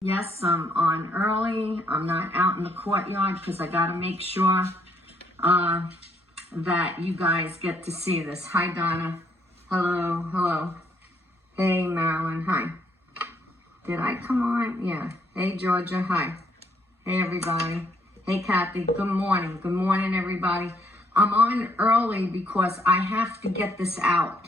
Yes, I'm on early. I'm not out in the courtyard because I got to make sure that you guys get to see this. Hi, Donna. Hello, hello. Hey, Marilyn. Hi. Did I come on? Yeah. Hey, Georgia. Hi. Hey, everybody. Hey, Kathy. Good morning. Good morning, everybody. I'm on early because I have to get this out.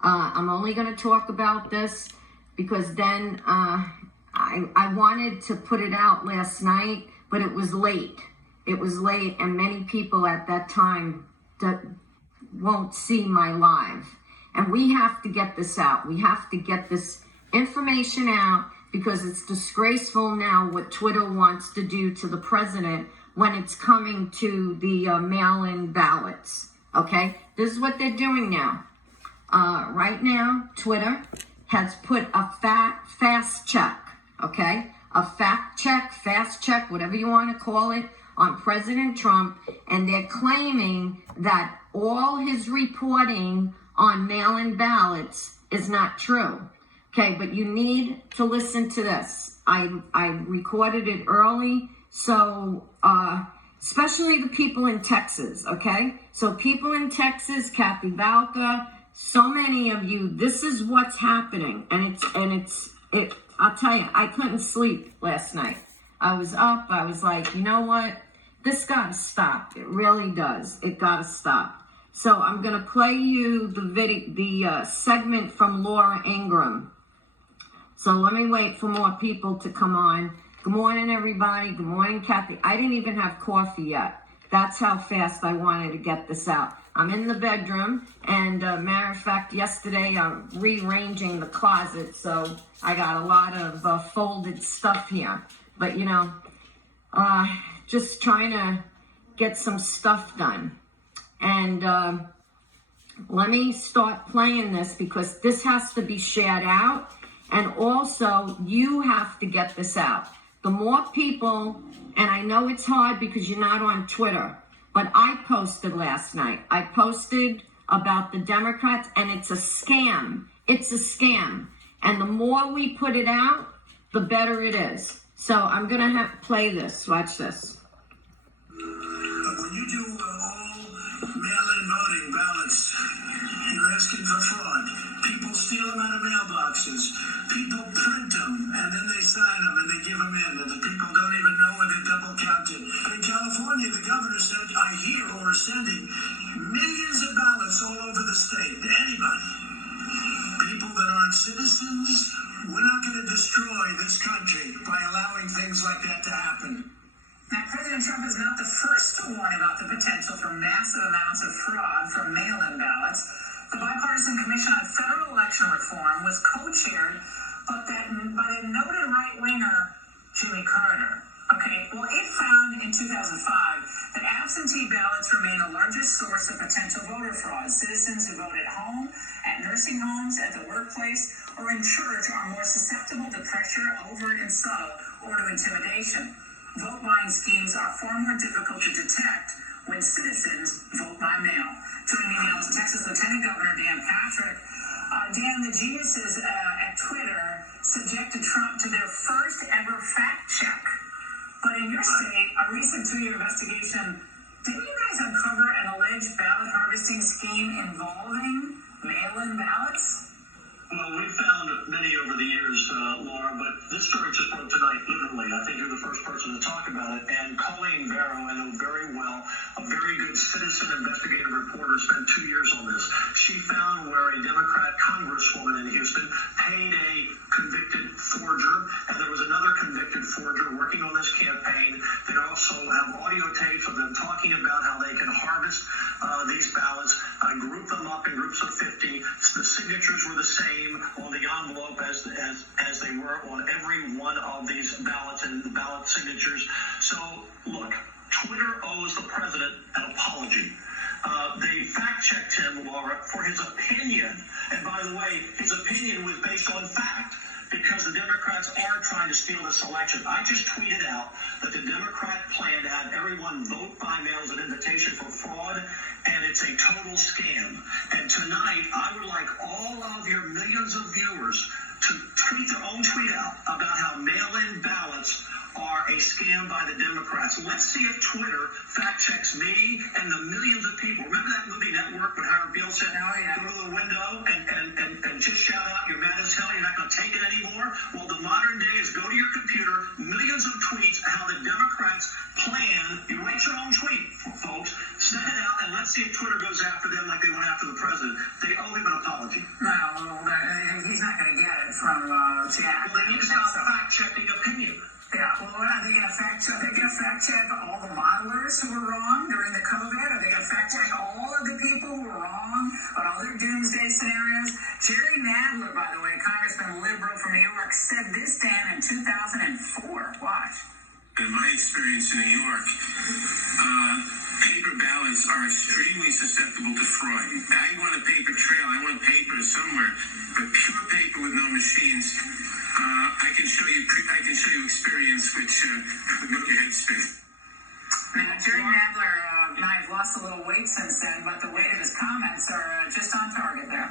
I'm only going to talk about this because then I wanted to put it out last night, but it was late. It was late, and many people at that time won't see my live. And we have to get this out. We have to get this information out because it's disgraceful now what Twitter wants to do to the president when it's coming to the mail-in ballots. Okay? This is what they're doing now. Right now, Twitter has put a fast check. Okay, a fast check, whatever you want to call it, on President Trump, and they're claiming that all his reporting on mail-in ballots is not true. Okay, but you need to listen to this. I recorded it early, so especially the people in Texas, okay? So people in Texas, Kathy Valka, so many of you, this is what's happening, and it's I'll tell you, I couldn't sleep last night. I was up. I was like, you know what? This got to stop. It really does. It got to stop. So I'm going to play you the segment from Laura Ingraham. So let me wait for more people to come on. Good morning, everybody. Good morning, Kathy. I didn't even have coffee yet. That's how fast I wanted to get this out. I'm in the bedroom, and matter of fact, yesterday I'm rearranging the closet, so I got a lot of folded stuff here. But, you know, just trying to get some stuff done. And let me start playing this because this has to be shared out, and also you have to get this out. The more people, and I know it's hard because you're not on Twitter, but I posted last night. I posted about the Democrats, and it's a scam. It's a scam. And the more we put it out, the better it is. So I'm going to play this. Watch this. When you do all mail-in voting ballots, you're asking for fraud. People steal them out of mailboxes. People print them, and then they sign them, and they give them in, and the people don't even know where they double counted. In California, the governor said, I hear or are sending millions of ballots all over the state to anybody. People that aren't citizens, we're not going to destroy this country by allowing things like that to happen. Now, President Trump is not the first to warn about the potential for massive amounts of fraud from mail-in ballots. The Bipartisan Commission on Federal Election Reform was co-chaired by the noted right-winger Jimmy Carter. Okay, well, it found in 2005 that absentee ballots remain the largest source of potential voter fraud. Citizens who vote at home, at nursing homes, at the workplace, or in church are more susceptible to pressure, overt and subtle, or to intimidation. Vote buying schemes are far more difficult to detect when citizens vote by mail. Joining me now is Texas Lieutenant Governor Dan Patrick. Dan, the geniuses at Twitter subjected Trump to their first ever fact check. But in your state, a recent 2-year investigation, didn't you guys uncover an alleged ballot harvesting scheme involving mail-in ballots? Well, we've found many over the years, Laura, but this story just broke tonight, literally. I think you're the first person to talk about it. And Colleen Barrow, I know very well, a very good citizen investigative reporter, spent 2 years on this. She found where a Democrat congresswoman in Houston paid a convicted forger, and there was another convicted forger working on this campaign. They also have audio tapes of them talking about how they can harvest these ballots, group them up in groups of 50. The signatures were the same on the envelope as they were on every one of these ballots and the ballot signatures. So, look, Twitter owes the president an apology. They fact-checked him, Laura, for his opinion. And by the way, his opinion was based on fact, because the Democrats are trying to steal this election. I just tweeted out that the Democrat plan to have everyone vote by mail is an invitation for fraud, and it's a total scam. And tonight, I would like all of your millions of viewers to tweet their own tweet out about how mail-in ballots are a scam by the Democrats. Let's see if Twitter fact checks me and the millions of people. Remember that movie Network when Howard Beale said, go to the window and just shout out, you're mad as hell, you're not going to take it anymore? Well, the modern day is go to your computer, millions of tweets, how the Democrats plan. You write your own tweet, folks, send it out, and let's see if Twitter goes after them like they went after the president. They owe him an apology. Well, he's not going to get it from Jack. Well, they need to stop fact-checking opinion. Yeah, well, are they going to fact check all the modelers who were wrong during the COVID? Are they going to fact check all of the people who were wrong about all their doomsday scenarios? Jerry Nadler, by the way, Congressman liberal from New York, said this, Dan, in 2004. Watch. In my experience in New York, paper ballots are extremely susceptible to fraud. I want a paper trail. I want paper somewhere, but pure paper with no machines. I can show you experience which would make your head spin. Now, Jerry Nadler and I have lost a little weight since then, but the weight of his comments are just on target there.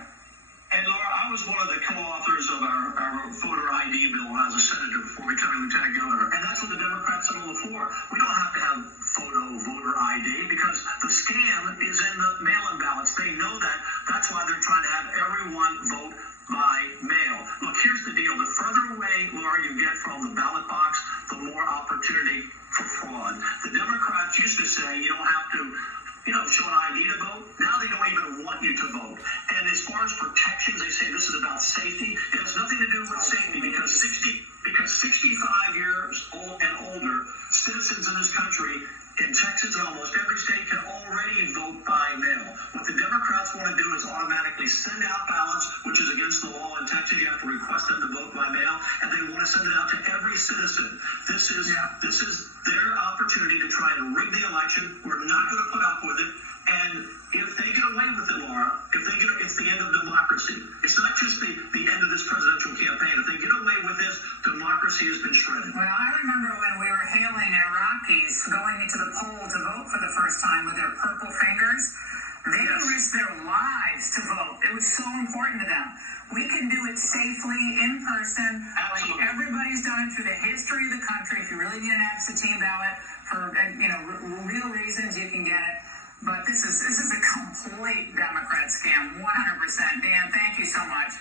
And Laura, I was one of the co-authors of our voter ID bill when I was a senator before becoming lieutenant governor. And that's what the Democrats are all for. We don't have to have voter ID because the scam is in the mail-in ballots. They know that. That's why they're trying to have everyone vote by mail. Look, here's the deal. The further away, Laura, you get from the ballot box, the more opportunity for fraud. The Democrats used to say you don't have to show an ID to vote. Now they don't even want you to vote. And as far as protections, they say this is about safety. It has nothing to do with safety because 65 years old and older citizens in this country, in Texas and almost every state, can already vote by mail. What the Democrats want to do is automatically send out ballots, which is against the law in Texas. You have to request them to vote by mail, and they want to send it out to every citizen. This is their opportunity to try and rig the election. We're not going to put up with it. And if they get away with it, Laura, it's the end of democracy. It's not just the end of this presidential campaign. If they get away with this, democracy has been shredded. Well, I remember when we were hailing Iraqis going into the poll to vote for the first time with their purple fingers. They risked their lives to vote. It was so important to them. We can do it safely in person. Like everybody's done it through the history of the country. If you really need an absentee ballot for real reasons, you can get it. But this is a complete Democrat scam, 100%. Dan, thank you so much.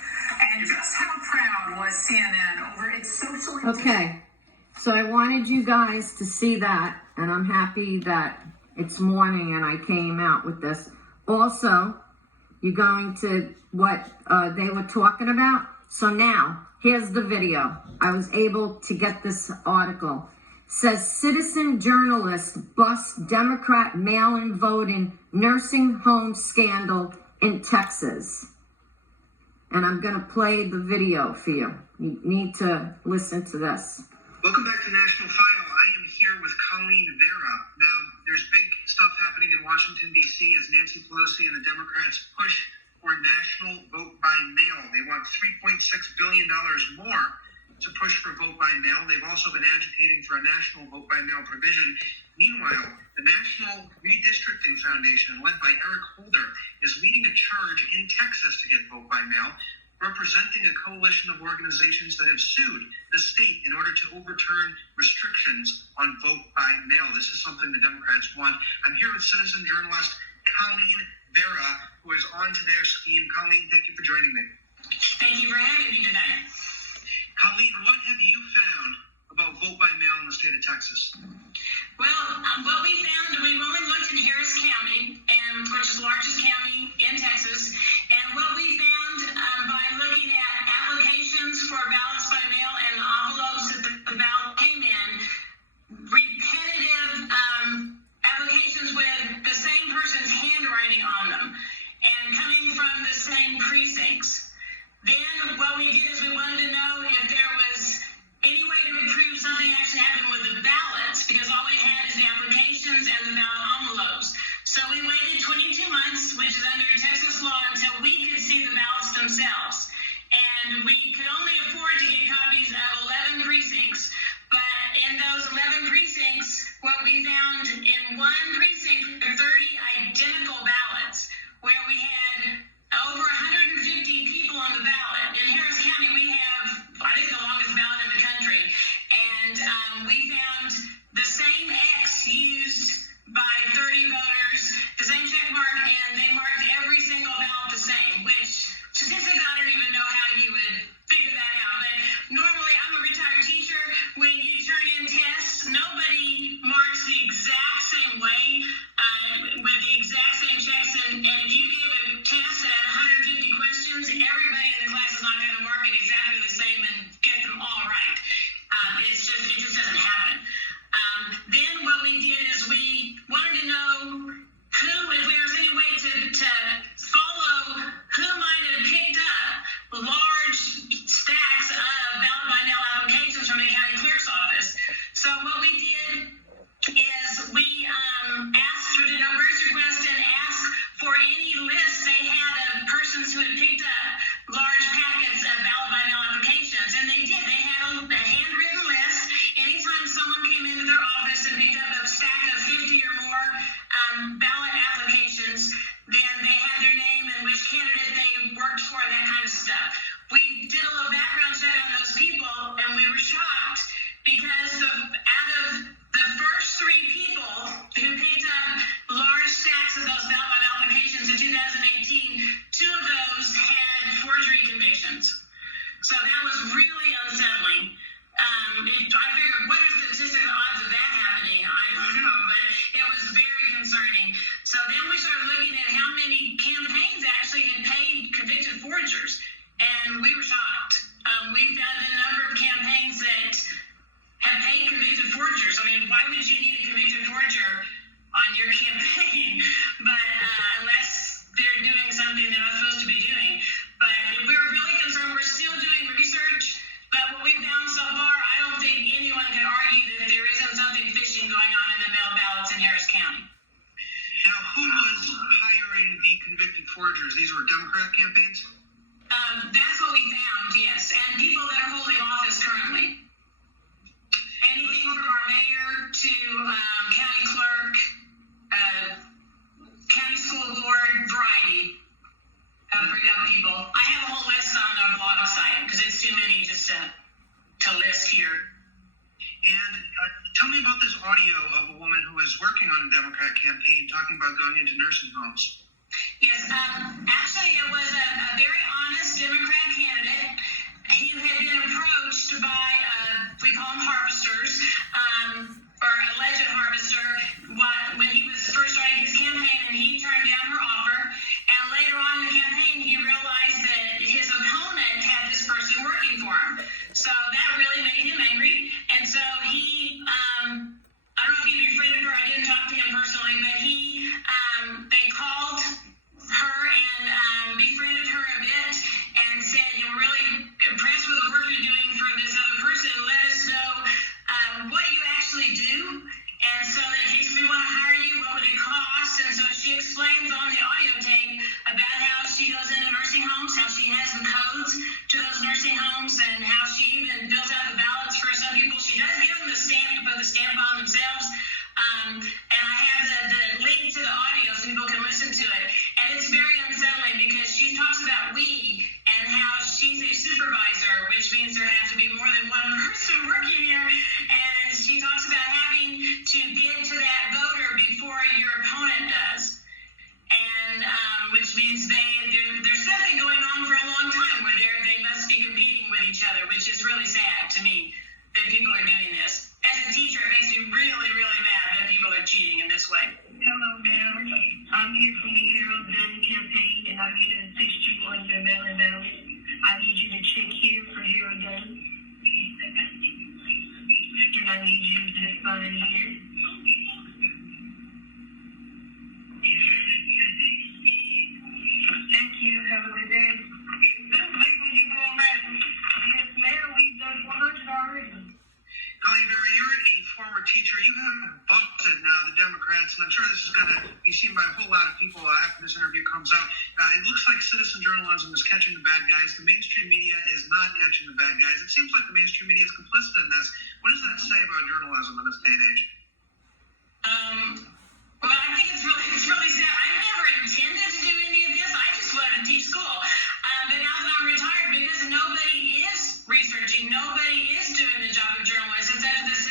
And just how proud was CNN over its socially... Okay, so I wanted you guys to see that, and I'm happy that it's morning and I came out with this. Also, you're going to what they were talking about. So now, here's the video. I was able to get this article. Says citizen journalist busts Democrat mail-in voting nursing home scandal in Texas. And I'm going to play the video for you. You need to listen to this. Welcome back to National File. I am here with Colleen Vera. Now, there's big stuff happening in Washington, D.C. as Nancy Pelosi and the Democrats push for a national vote by mail. They want $3.6 billion more to push for vote by mail. They've also been agitating for a national vote by mail provision. Meanwhile, the National Redistricting Foundation, led by Eric Holder, is leading a charge in Texas to get vote by mail, representing a coalition of organizations that have sued the state in order to overturn restrictions on vote by mail. This is something the Democrats want. I'm here with citizen journalist Colleen Vera, who is on to their scheme. Colleen, thank you for joining me. Thank you for having me tonight. Colleen, what have you found about vote by mail in the state of Texas? Well, what we found, we only looked in Harris County, which is the largest county in Texas, and what we found by looking at applications for ballots by mail and the envelopes that the ballot came in, repetitive applications with the same person's handwriting on them and coming from the same precincts. Then what we did is we wanted to know if there was any way to prove something actually happened with the ballots, because all we had is the applications and the ballot envelopes. So we waited 22 months, which is under Texas law, until we could see the ballots themselves. And we could only afford to we found the same X used by 30 voters, the same check mark, and they marked every single ballot the same, which statistically I don't even know how you would figure that out. But normally, I'm a retired teacher. When you turn in tests, nobody marks the exact same way with the exact same checks. And if you give a test that had 150 questions, everybody in the class is not going to mark it exactly the same and get them all right. It just doesn't happen. Then what we did is we wanted to know who, if there was any way to follow who might have picked up large stacks of ballot by mail applications from the county clerk's office. So what we did is we asked for the numbers request and asked for any list they had of persons who had picked up large packets of ballot by mail applications. And they did. They had a handwritten list. Anytime someone came into their office and picked up a stack of 50 or more ballot applications, then they had their name and which candidate they worked for, that kind of stuff. We did a little background check on those people, and we were shocked because out of the first 3 people who picked up large stacks of those ballot by mail applications in 2018, 2 of those had forgery convictions. So that was really unsettling. I figured, what are the statistical odds of that happening? I don't know, but it was very concerning. So then we started looking at how many campaigns actually had paid convicted forgers, and we were shocked. We found a number of campaigns that have paid convicted forgers. I mean, why would you need a convicted forger on your campaign? But unless they're doing something they're not supposed to be doing. But we're really concerned. We're still doing research. But what we've found so far, I don't think anyone can argue that there isn't something fishy going on in the mail ballots in Harris County. Now, who was hiring the convicted forgers? These were Democrat campaigns? That's what we found, yes. And people that are holding office currently. Anything from our mayor to county clerk, county school board, variety of people. I have a whole list on our blog site because it's too many just to list here. And tell me about this audio of a woman who was working on a Democrat campaign talking about going into nursing homes. Yes, actually it was a very honest Democrat candidate. He had been approached by, we call them harvesters, or alleged harvester, when he was first starting his campaign, and he turned down her offer. And later on in the campaign, he realized that his opponent had this person working for him. So that really made him angry. And so he, I don't know if he befriended her, I didn't talk to him personally, but they called her and befriended her a bit and said, you're really impressed with the work you're doing for this other person. Let us know what you actually do. And so in case we want to hire you, what would it cost? And so she explains on the audio tape about how she goes into nursing homes, how she has the codes to those nursing homes, and how she even fills out the ballots for some people. She does give them the stamp to put the stamp on themselves. And I have the link to the audio so people can listen to it. And it's very unsettling because she talks about we and how she's a supervisor, which means there has to be more than one person working here. And she talks about having to get to that voter before your opponent does. And which means there's something going on for a long time where they must be competing with each other, which is really sad to me that people are doing this. As a teacher, it makes me really, really mad that people are cheating in this way. Hello, ma'am. I'm here from the Harold Dunn campaign, and I'm here to assist you on your mail-in ballot. I need you to check here for Harold Dunn. And I need you to sign here. Thank you. Have a good day. This label you going back? Yes, ma'am. We've done 100 already. Colleen Vera, you're a former teacher. You have busted now the Democrats, and I'm sure this is going to be seen by a whole lot of people after this interview comes out. It looks like citizen journalism is catching the bad guys. The mainstream media is not catching the bad guys. It seems like the mainstream media is complicit in this. What does that say about journalism in this day and age? Well, I think it's really sad. I never intended to do any of this. I just wanted to teach school. But now that I'm retired, because nobody is researching, nobody is doing the job of journalists. It's the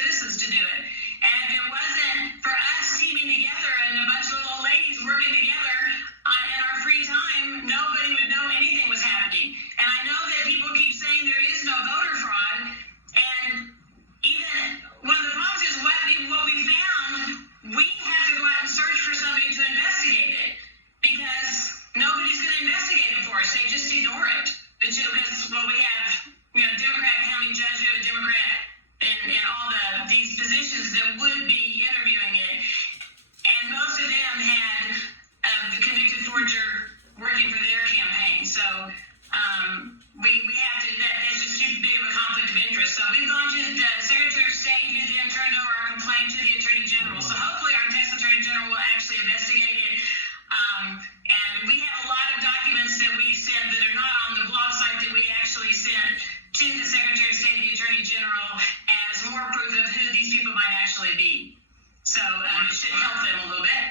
who these people might actually be. So it should help them a little bit.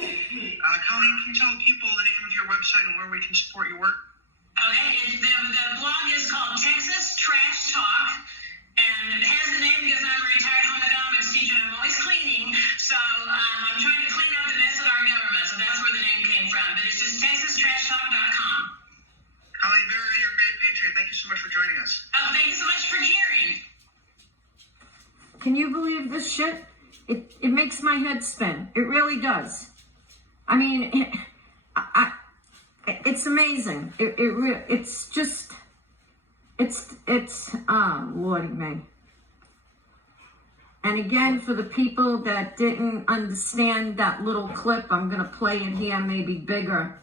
Colleen, can you tell people the name of your website and where we can support your work? Okay, the blog is called Texas Trash Talk, and it has the name because I'm a retired home economics teacher and I'm always cleaning, so I'm trying to clean up the mess of our government, so that's where the name came from, but it's just TexasTrashTalk.com. Colleen Vera, you're a great patriot. Thank you so much for joining us. Oh, thank you so much for hearing. Can you believe this shit? It makes my head spin. It really does. I mean, it's amazing. It's just, Lordy me. And again, for the people that didn't understand that little clip, I'm going to play it here, maybe bigger.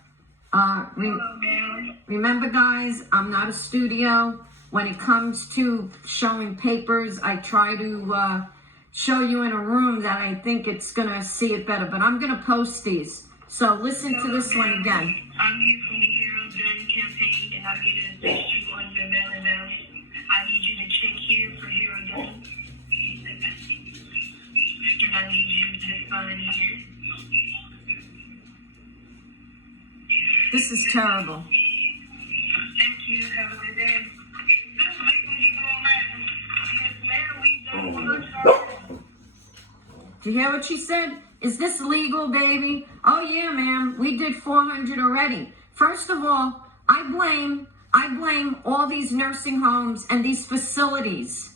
Remember, guys, I'm not a studio. When it comes to showing papers, I try to show you in a room that I think it's going to see it better. But I'm going to post these. So listen to this one again. I'm here from the Hero Gun campaign, and I'm here to assist you on your mail-in ballot. I need you to check here for Hero Gun. And I need you to sign here. This is terrible. Thank you. Have a good day. This legal you going back? Yes, ma'am. We done. Do you hear what she said? Is this legal, baby? Oh yeah, ma'am. We did 400 already. First of all, I blame all these nursing homes and these facilities.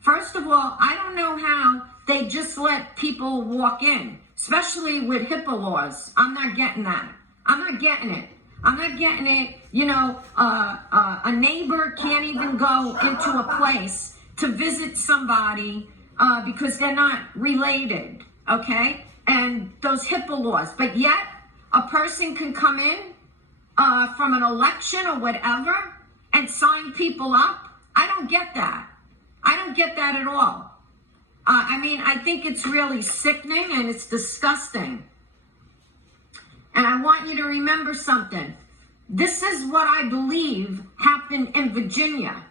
First of all, I don't know how they just let people walk in, especially with HIPAA laws. I'm not getting that. I'm not getting it. I'm not getting it. You know, a neighbor can't even go into a place to visit somebody because they're not related, okay? And those HIPAA laws. But yet, a person can come in from an election or whatever and sign people up. I don't get that. I don't get that at all. I mean, I think it's really sickening and it's disgusting. And I want you to remember something. This is what I believe happened in Virginia,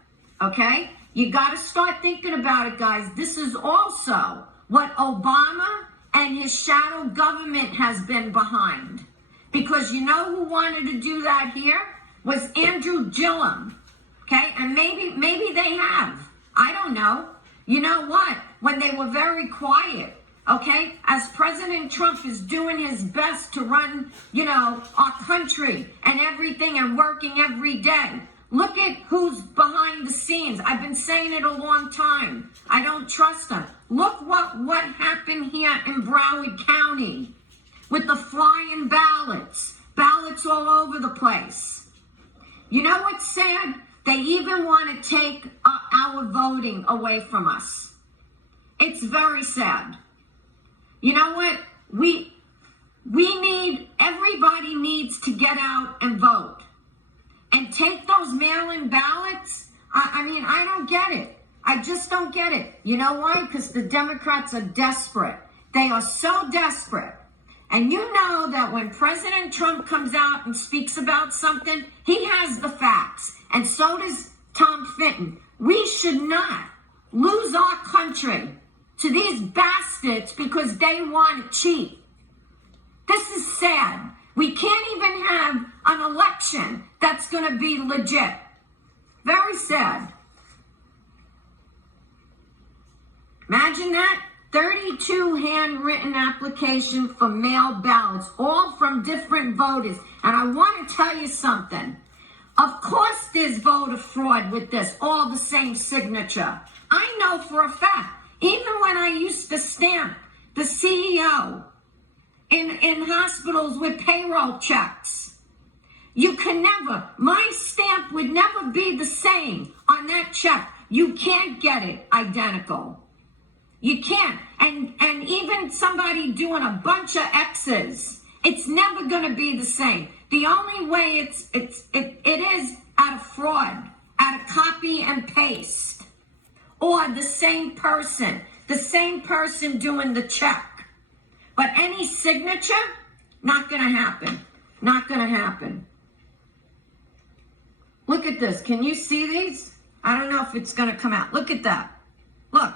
okay? You got to start thinking about it, guys. This is also what Obama and his shadow government has been behind. Because you know who wanted to do that here? Was Andrew Gillum, okay? And maybe they have. I don't know. You know what? When they were very quiet, okay? As President Trump is doing his best to run, you know, our country and everything and working every day. Look at who's behind the scenes. I've been saying it a long time. I don't trust them. Look what happened here in Broward County with the flying ballots. Ballots all over the place. You know what's sad? They even want to take our voting away from us. It's very sad. You know what? Everybody needs to get out and vote. And take those mail-in ballots. I mean, I don't get it. I just don't get it. You know why? Because the Democrats are desperate. They are so desperate. And you know that when President Trump comes out and speaks about something, he has the facts. And so does Tom Fitton. We should not lose our country to these bastards because they want to cheat. This is sad. We can't even have an election that's going to be legit. Very sad. Imagine that. 32 handwritten applications for mail ballots, all from different voters. And I want to tell you something. Of course there's voter fraud with this, all the same signature. I know for a fact, even when I used to stamp the CEO in hospitals with payroll checks, you can never, my stamp would never be the same on that check. You can't get it identical. You can't. And even somebody doing a bunch of X's, it's never going to be the same. The only way it is out of fraud, out of copy and paste, or the same person doing the check. But any signature, not going to happen. Not going to happen. Look at this. Can you see these? I don't know if it's going to come out. Look at that. Look.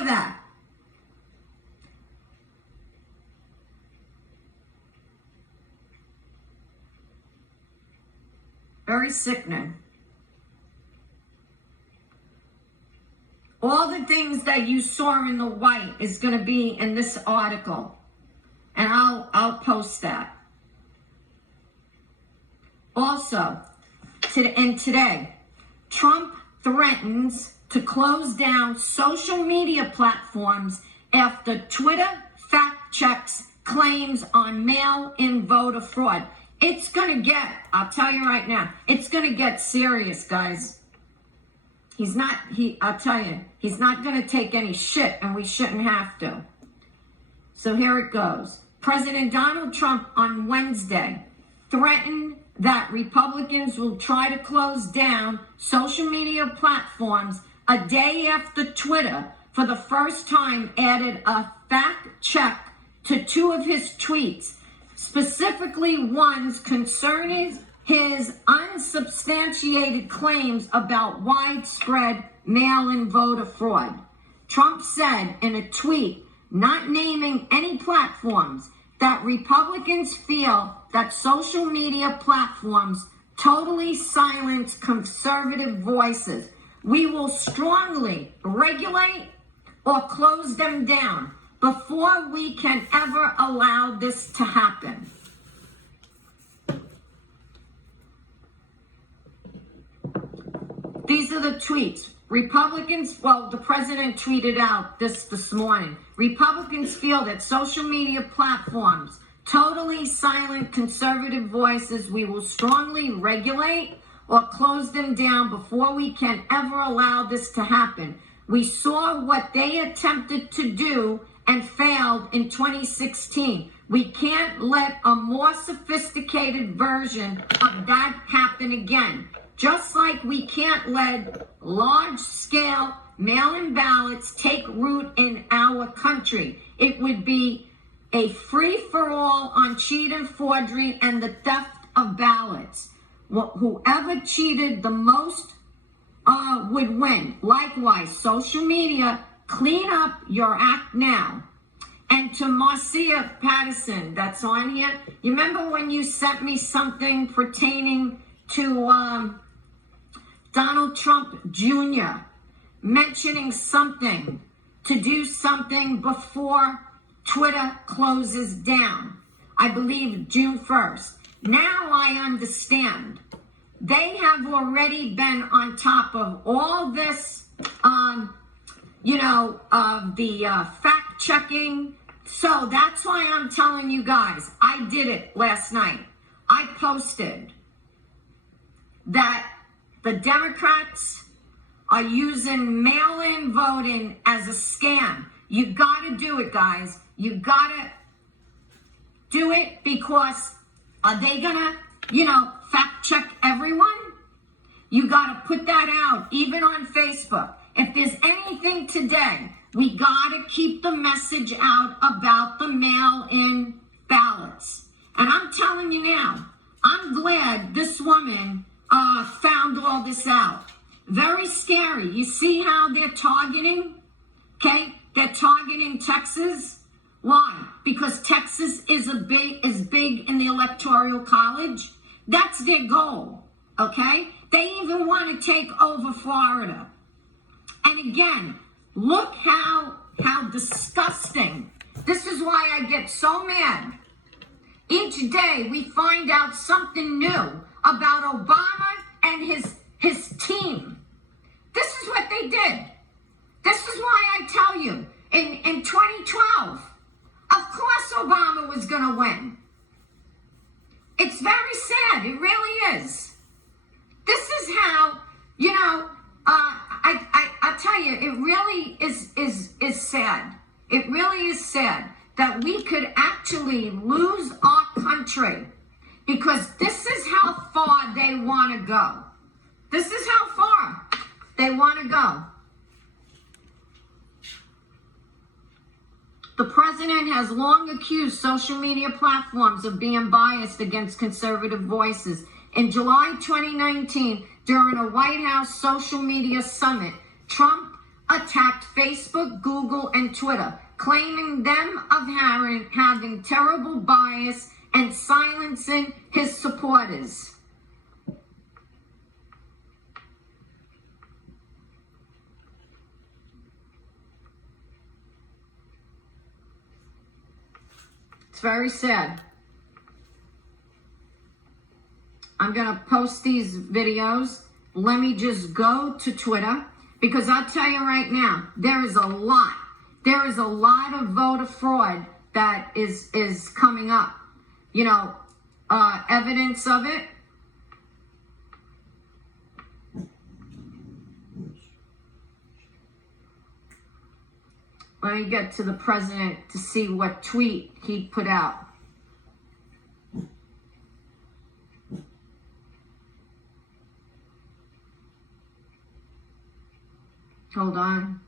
of that. Very sickening. All the things that you saw in the white is going to be in this article. And I'll post that. Also, today, Trump threatens to close down social media platforms after Twitter fact checks claims on mail-in voter fraud. It's going to get, I'll tell you right now, it's going to get serious, guys. I'll tell you, he's not going to take any shit, and we shouldn't have to. So here it goes. President Donald Trump on Wednesday threatened that Republicans will try to close down social media platforms a day after Twitter, for the first time, added a fact check to two of his tweets, specifically ones concerning his unsubstantiated claims about widespread mail-in voter fraud. Trump said in a tweet, not naming any platforms, that Republicans feel that social media platforms totally silence conservative voices. We will strongly regulate or close them down before we can ever allow this to happen. These are the tweets. Republicans, the president tweeted out this morning. Republicans feel that social media platforms totally silent conservative voices. We will strongly regulate or close them down before we can ever allow this to happen. We saw what they attempted to do and failed in 2016. We can't let a more sophisticated version of that happen again. Just like we can't let large-scale mail-in ballots take root in our country. It would be a free-for-all on cheat and forgery and the theft of ballots. Whoever cheated the most would win. Likewise, social media, clean up your act now. And to Marcia Patterson, that's on here. You remember when you sent me something pertaining to Donald Trump Jr. mentioning something to do something before Twitter closes down? I believe June 1st. Now I understand. They have already been on top of all this, the fact checking. So that's why I'm telling you guys, I did it last night. I posted that the Democrats are using mail-in voting as a scam. You gotta do it, guys. You gotta do it, because are they gonna, fact check everyone? You gotta put that out, even on Facebook. If there's anything today, we gotta keep the message out about the mail-in ballots. And I'm telling you now, I'm glad this woman found all this out. Very scary. You see how they're targeting? Okay, they're targeting Texas. Why? Because Texas is big in the Electoral College. That's their goal. Okay, they even want to take over Florida. And again, look how disgusting. This is why I get so mad. Each day we find out something new about Obama and his team. This is what they did. This is why I tell you, in 2012, of course Obama was going to win. It's very sad. It really is. This is how, I'll tell you, it really is sad. It really is sad that we could actually lose our country, because this is how far they want to go. This is how far they want to go. The president has long accused social media platforms of being biased against conservative voices. In July 2019, during a White House social media summit, Trump attacked Facebook, Google, and Twitter, claiming them of having terrible bias and silencing his supporters. It's very sad. I'm going to post these videos. Let me just go to Twitter, because I'll tell you right now, there is a lot of voter fraud that is coming up. You know, evidence of it. Let me get to the president to see what tweet he put out. Hold on.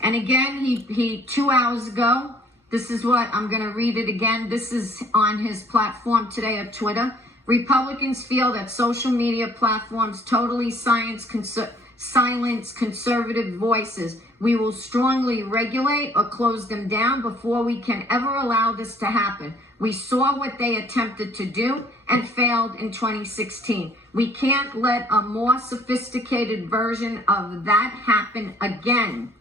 And again, he 2 hours ago, this is what, I'm going to read it again. This is on his platform today at Twitter. Republicans feel that social media platforms totally silence conservative voices. We will strongly regulate or close them down before we can ever allow this to happen. We saw what they attempted to do and failed in 2016. We can't let a more sophisticated version of that happen again.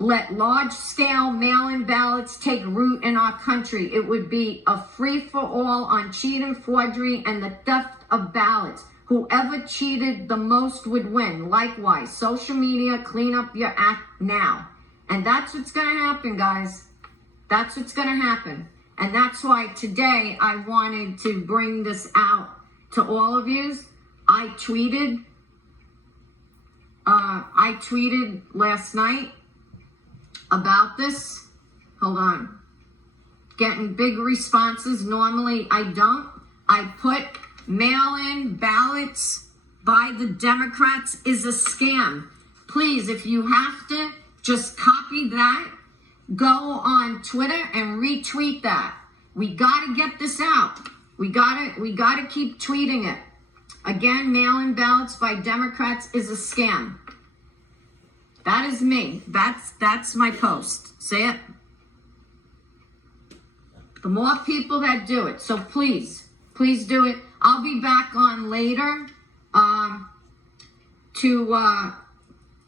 Let large-scale mail-in ballots take root in our country. It would be a free-for-all on cheating, forgery, and the theft of ballots. Whoever cheated the most would win. Likewise, social media, clean up your act now. And that's what's going to happen, guys. That's what's going to happen. And that's why today I wanted to bring this out to all of you. I tweeted last night about this. Hold on. Getting big responses. Normally I don't. I put mail-in ballots by the Democrats is a scam. Please, if you have to, just copy that. Go on Twitter and retweet that. We got to get this out. We got to keep tweeting it. Again, mail-in ballots by Democrats is a scam. That is me. That's my post. Say it. The more people that do it. So please do it. I'll be back on later to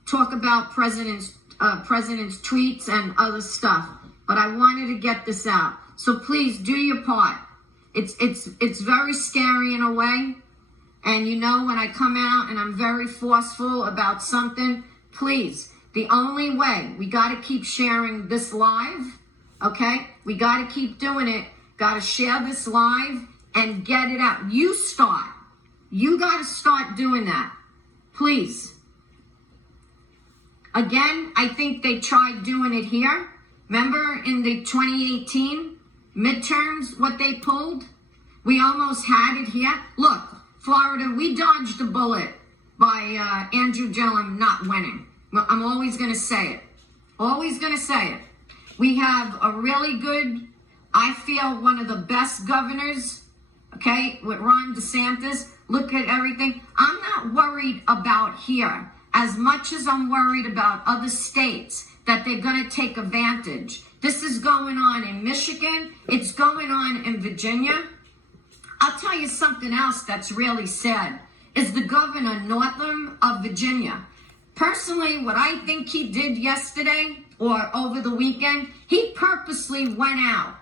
talk about president's tweets and other stuff. But I wanted to get this out. So please do your part. It's very scary in a way. And you know, when I come out and I'm very forceful about something, please, the only way, we got to keep sharing this live, okay? We got to keep doing it. Got to share this live and get it out. You start. You got to start doing that. Please. Again, I think they tried doing it here. Remember in the 2018 midterms, what they pulled? We almost had it here. Look, Florida, we dodged a bullet by Andrew Gillum not winning. I'm always going to say it. Always going to say it. We have a really good, I feel, one of the best governors, okay, with Ron DeSantis. Look at everything. I'm not worried about here as much as I'm worried about other states that they're going to take advantage. This is going on in Michigan. It's going on in Virginia. I'll tell you something else that's really sad is the governor Northam of Virginia. Personally, what I think he did yesterday or over the weekend, he purposely went out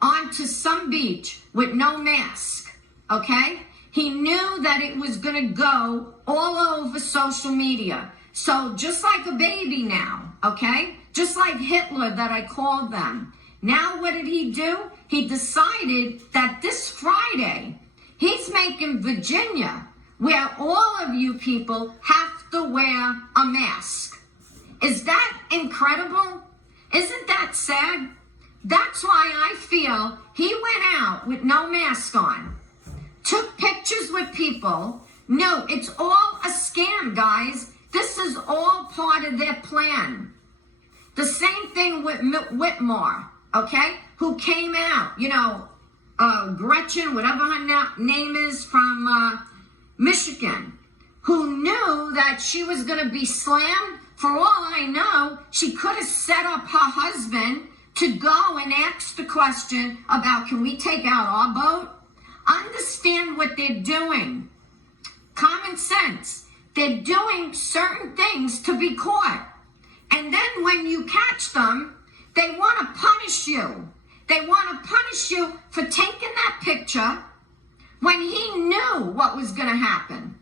onto some beach with no mask, okay? He knew that it was going to go all over social media. So just like a baby now, okay? Just like Hitler that I called them. Now what did he do? He decided that this Friday, he's making Virginia, where all of you people have to wear a mask. Is that incredible? Isn't that sad? That's why I feel he went out with no mask on, took pictures with people. No, it's all a scam, guys. This is all part of their plan. The same thing with Whitmore. okay, who came out, Gretchen, whatever her name is, from Michigan, who knew that she was going to be slammed. For all I know, she could have set up her husband to go and ask the question about, can we take out our boat? Understand what they're doing. Common sense. They're doing certain things to be caught. And then when you catch them, they want to punish you. They want to punish you for taking that picture when he knew what was going to happen.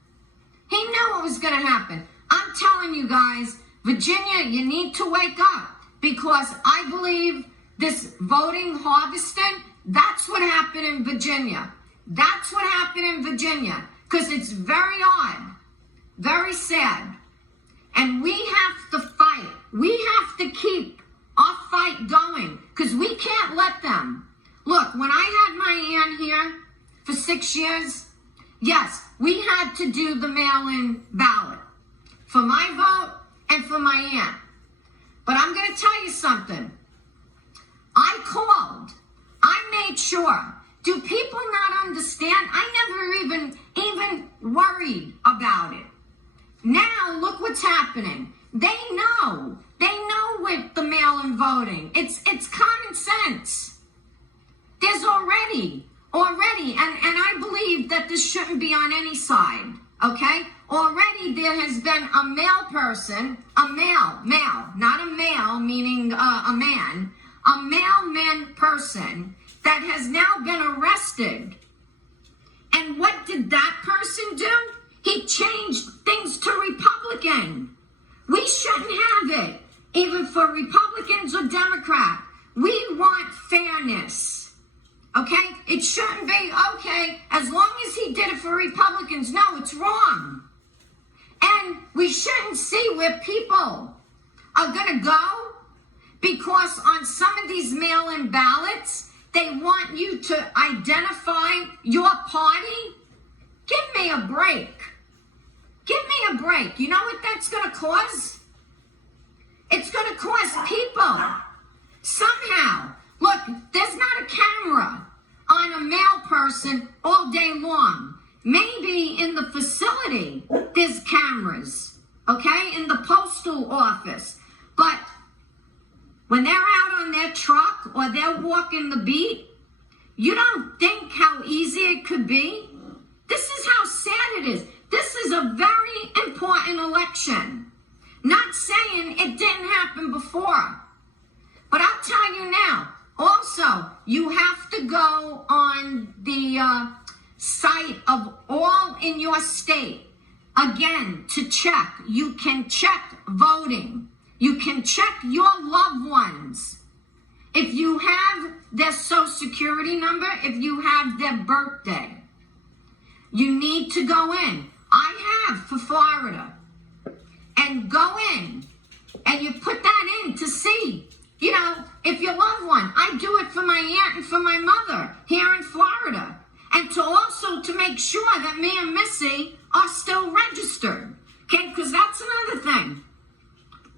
He knew what was going to happen. I'm telling you guys, Virginia, you need to wake up, because I believe this voting harvesting, that's what happened in Virginia. That's what happened in Virginia, because it's very odd, very sad. And we have to fight. We have to keep our fight going, because we can't let them. Look, when I had my aunt here for 6 years, yes, we had to do the mail-in ballot for my vote and for my aunt. But I'm going to tell you something. I called. I made sure. Do people not understand? I never even worried about it. Now, look what's happening. They know. They know with the mail-in voting. It's common sense. There's already, and I believe that this shouldn't be on any side, okay? Already there has been a male person, male, not a male meaning a man person that has now been arrested. And what did that person do? He changed things to Republican. We shouldn't have it, even for Republicans or Democrats. We want fairness, okay? It shouldn't be, okay, as long as he did it for Republicans. No, it's wrong. And we shouldn't see where people are going to go, because on some of these mail-in ballots, they want you to identify your party. Give me a break. Give me a break. You know what that's going to cause? It's going to cause people. Somehow, look, there's not a camera on a male person all day long. Maybe in the facility, there's cameras, okay, in the postal office. But when they're out on their truck or they're walking the beat, you don't think how easy it could be? This is how sad it is. This is a very important election. Not saying it didn't happen before. But I'll tell you now, also, you have to go on the site of all in your state, again, to check. You can check voting. You can check your loved ones. If you have their social security number, if you have their birthday, you need to go in. I have for Florida. And go in and you put that in to see, if your loved one. I do it for my aunt and for my mother here in Florida. And to make sure that me and Missy are still registered. Okay, because that's another thing.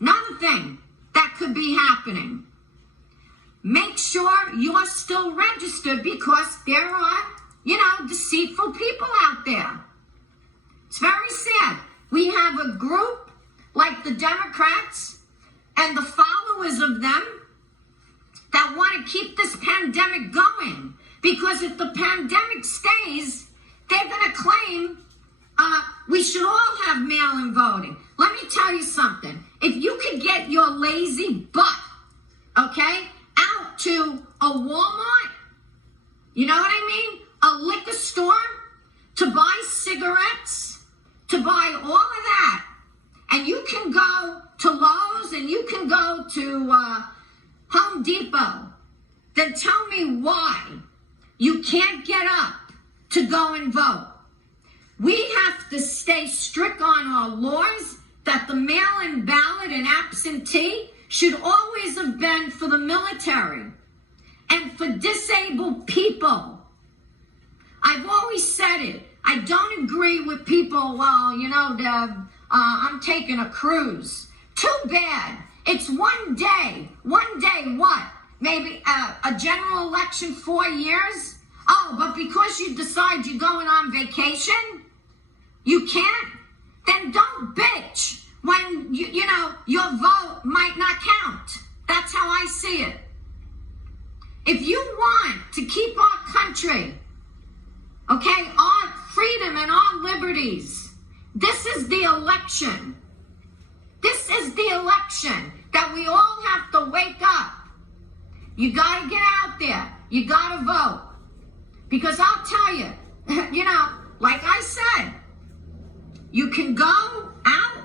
Another thing that could be happening. Make sure you're still registered, because there are, deceitful people out there. It's very sad. We have a group like the Democrats and the followers of them that want to keep this pandemic going. Because if the pandemic stays, they're going to claim we should all have mail-in voting. Let me tell you something. If you could get your lazy butt, okay, out to a Walmart, you know what I mean? A liquor store, to buy cigarettes, to buy all of that, and you can go to Lowe's and you can go to Home Depot, then tell me why you can't get up to go and vote. We have to stay strict on our laws that the mail-in ballot and absentee should always have been for the military and for disabled people. I've always said it. I don't agree with people, I'm taking a cruise. Too bad. It's one day. One day what? maybe a general election 4 years. Oh, but because you decide you're going on vacation, you can't? Then don't bitch when, you know, your vote might not count. That's how I see it. If you want to keep our country, okay, our freedom and our liberties, this is the election. This is the election that we all have to wake up. You got to get out there. You got to vote. Because I'll tell you, you know, like I said, you can go out,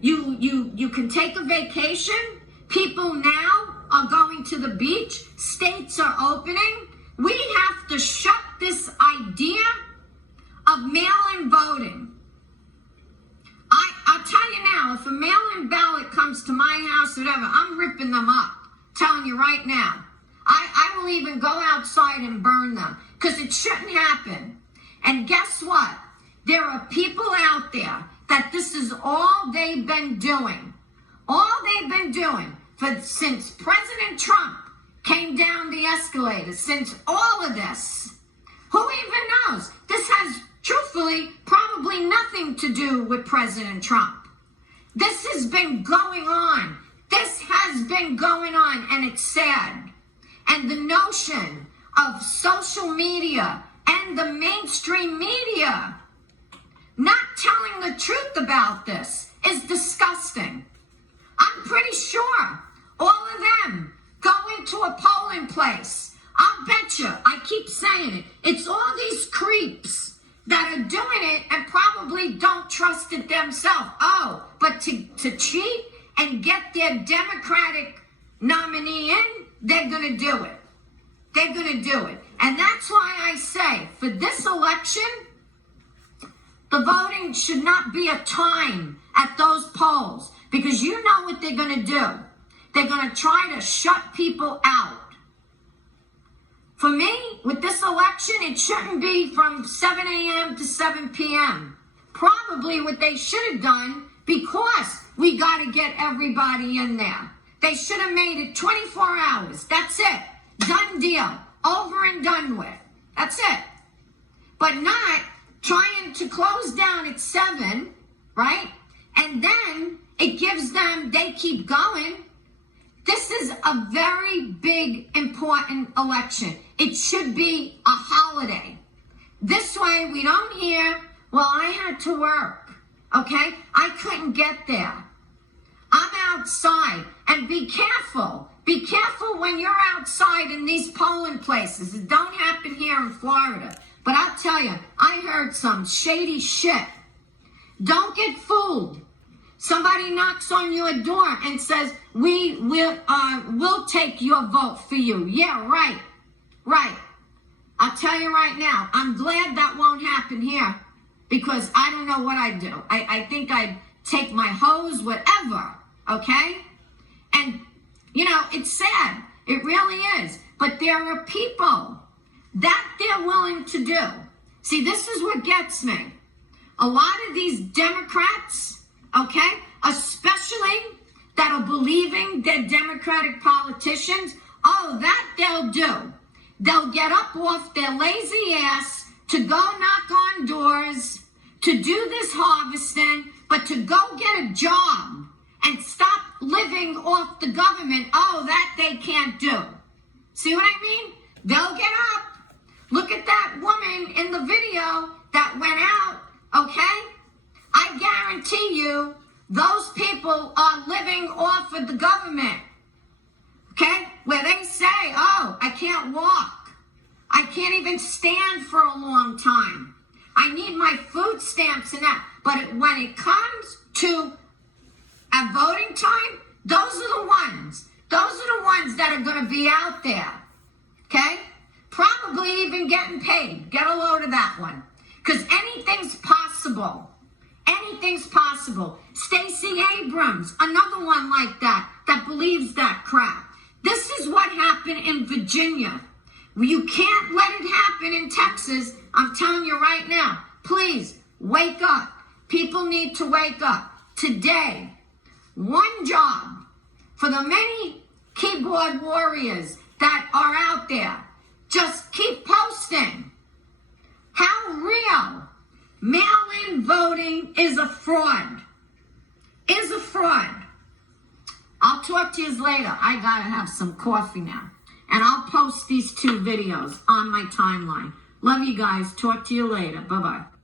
you can take a vacation. People now are going to the beach. States are opening. We have to shut this idea of mail-in voting. I'll tell you now, if a mail-in ballot comes to my house or whatever, I'm ripping them up. Telling you right now. I will even go outside and burn them because it shouldn't happen. And guess what? There are people out there that this is all they've been doing. All they've been doing since President Trump came down the escalator, since all of this. Who even knows? This has, truthfully, probably nothing to do with President Trump. This has been going on. This has been going on, and it's sad. And the notion of social media and the mainstream media not telling the truth about this is disgusting. I'm pretty sure all of them go into a polling place. I'll bet you, I keep saying it, it's all these creeps that are doing it and probably don't trust it themselves. Oh, but to cheat and get their Democratic nominee in, they're going to do it. They're going to do it. And that's why I say, for this election, the voting should not be a time at those polls. Because you know what they're going to do. They're going to try to shut people out. For me, with this election, it shouldn't be from 7 a.m. to 7 p.m. Probably what they should have done, because we got to get everybody in there. They should have made it 24 hours. That's it. Done deal. Over and done with. That's it. But not trying to close down at 7, right? And then it gives them, they keep going. This is a very big, important election. It should be a holiday. This way we don't hear, well, I had to work, okay? I couldn't get there. I'm outside. And be careful. Be careful when you're outside in these polling places. It don't happen here in Florida. But I'll tell you, I heard some shady shit. Don't get fooled. Somebody knocks on your door and says, we'll take your vote for you. Yeah, right. Right. I'll tell you right now, I'm glad that won't happen here, because I don't know what I'd do. I think I'd take my hose, whatever, okay? And, you know, it's sad. It really is. But there are people that they're willing to do. See, this is what gets me. A lot of these Democrats, okay, especially that are believing they're Democratic politicians, oh, that they'll do. They'll get up off their lazy ass to go knock on doors, to do this harvesting, but to go get a job and stop living off the government, oh, that they can't do. See what I mean? They'll get up. Look at that woman in the video that went out, okay? I guarantee you those people are living off of the government, okay? Where they say, oh, I can't walk. I can't even stand for a long time. I need my food stamps and that. But when it comes to a voting time, those are the ones. Those are the ones that are going to be out there, okay? Probably even getting paid. Get a load of that one. Because anything's possible. Anything's possible. Stacey Abrams, another one like that believes that crap. This is what happened in Virginia. You can't let it happen in Texas. I'm telling you right now. Please, wake up. People need to wake up. Today, one job for the many keyboard warriors that are out there. Just keep posting. How real mail-in voting is a fraud. Is a fraud. I'll talk to you later. I gotta have some coffee now. And I'll post these 2 videos on my timeline. Love you guys. Talk to you later. Bye-bye.